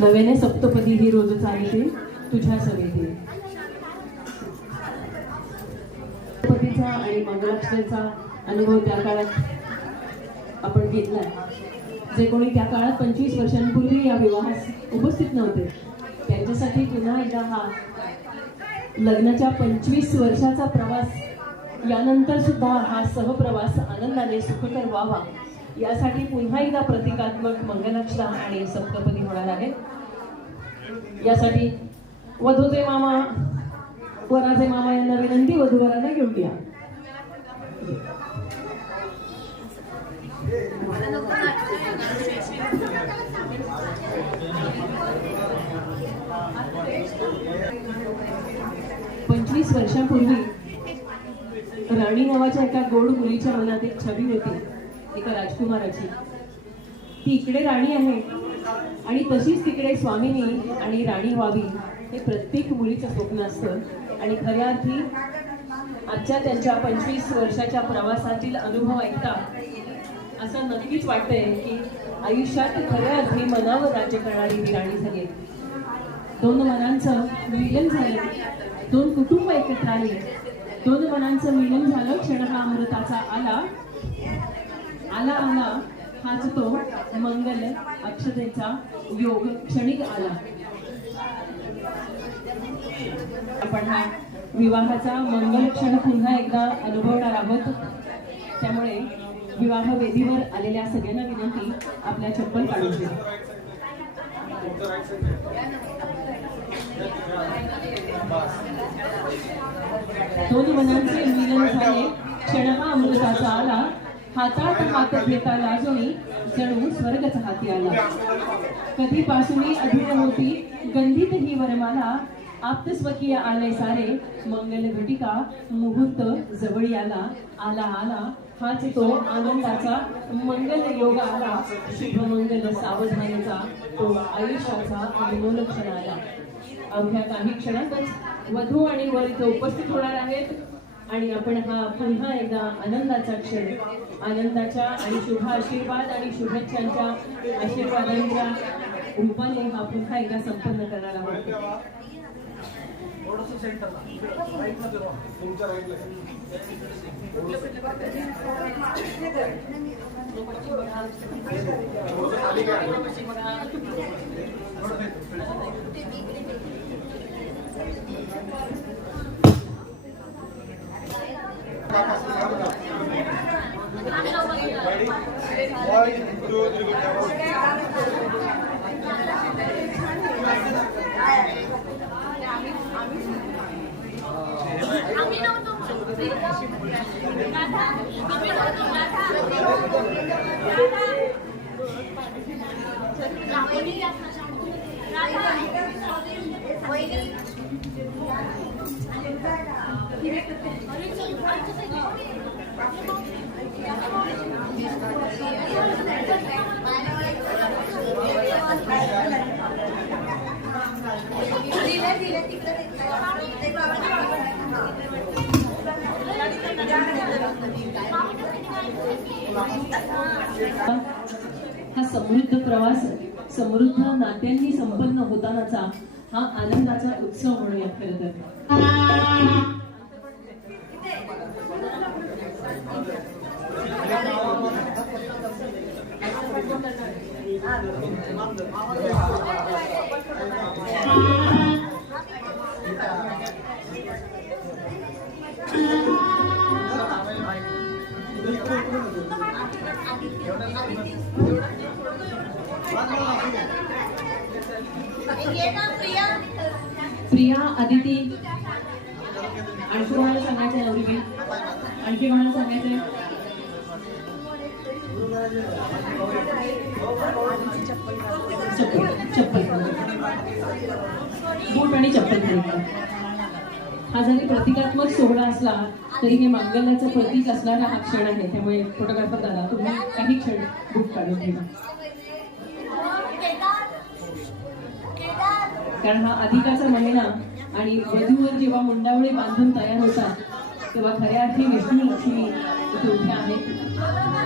नव्याने सप्तपदी ही रोज चालते तुझ्या सवेती. सप्तपदीचा आणि मंगलाक्षराचा अनुभव त्या काळात आपण घेतलाय. जे कोणी त्या काळात 25 वर्षांपूर्वी या विवाहास उपस्थित नव्हते त्यांच्यासाठी पुन्हा एकदा हा लग्नाच्या 25 वर्षाचा प्रवास, यानंतर सुद्धा हा सहप्रवास आनंदाने सुखकर व्हावा यासाठी पुन्हा एकदा प्रतिकात्मक मंगलाक्षरा आणि सप्तपदी होणार आहे. यासाठी वधूचे मामा वराचे मामा यांना विनंती, वधूवरांना घेऊन या. पंचवीस वर्षांपूर्वी राणी नावाच्या एका गोड मुलीच्या मनात एक छबी होती, एका राजकुमाराची. ती इकडे राणी आहे आणि तशीच तिकडे स्वामिनी आणि राणी व्हावी हे प्रत्येक मुलीचं स्वप्न असतं. आणि खऱ्या अर्थी आजच्या त्यांच्या 25 वर्षाच्या प्रवासातील अनुभव ऐकता असं नक्कीच वाटतंय की आयुष्यात खऱ्या अर्थी मनावर राज्य करणारी ही राणी झाली. दोन मनांचं मिलन झालं, दोन कुटुंब एकत्र आले, दोन मनांचं मिलन झालं. क्षण हा अमृताचा आला आला आला हाच तो मंगल अक्षतेचा योग क्षणिक आला. आपण हा विवाहाचा मंगल क्षण पुन्हा एकदा अनुभवणार आहोत. त्यामुळे विवाह वेदीवर आलेल्या सगळ्यांना विनंती, आपल्या चप्पल काढून घ्या. दोन मनांचे मिलन झाले, क्षण हा अमृताचा आला, हातात हात घेता लाजोनी जणू स्वर्गच हाती आला. कधीपासून अधूर होती गंधित ही वरमाला, आप्तस्वकीय आले सारे मंगल घटिका मुहूर्त जवळ आला. आला आला हाच तो आनंदाचा मंगल योग आला, शुभमंगल सावधानीचा तो आयुष्याचा अनमोल क्षण आला. अवघ्या काही क्षणातच वधू आणि वर इथे उपस्थित होणार आहेत आणि आपण हा पुन्हा एकदा आनंदाचा क्षण, आनंदाच्या आणि शुभ आशीर्वाद आणि शुभेच्छांच्या आशीर्वादांच्या रूपाने हा पुन्हा एकदा संपन्न करणार आहोत. हा समृद्ध प्रवास समृद्ध नात्यांनी संपन्न होतानाचा हा आनंदाचा उत्सव म्हणूया. खरं तर प्रिया, अदिती, आणखी कोणाला सांगायचंय? नवरी आणखी कोणाला सांगायचंय? चप्पल बूट आणि चप्पल. हा जरी प्रतिकात्मक सोहळा असला तरी हे मांगल्याचं प्रतीक असणारा हा क्षण आहे. त्यामुळे फोटोग्राफर दादा तुम्ही काही क्षण बूट काढून ठेवा, कारण हा अधिकाचा महिना आणि वधूवर जेव्हा मुंडावळे बांधून तयार होतात तेव्हा खऱ्या अर्थी विष्णू लक्ष्मी इथे उभ्या आहेत.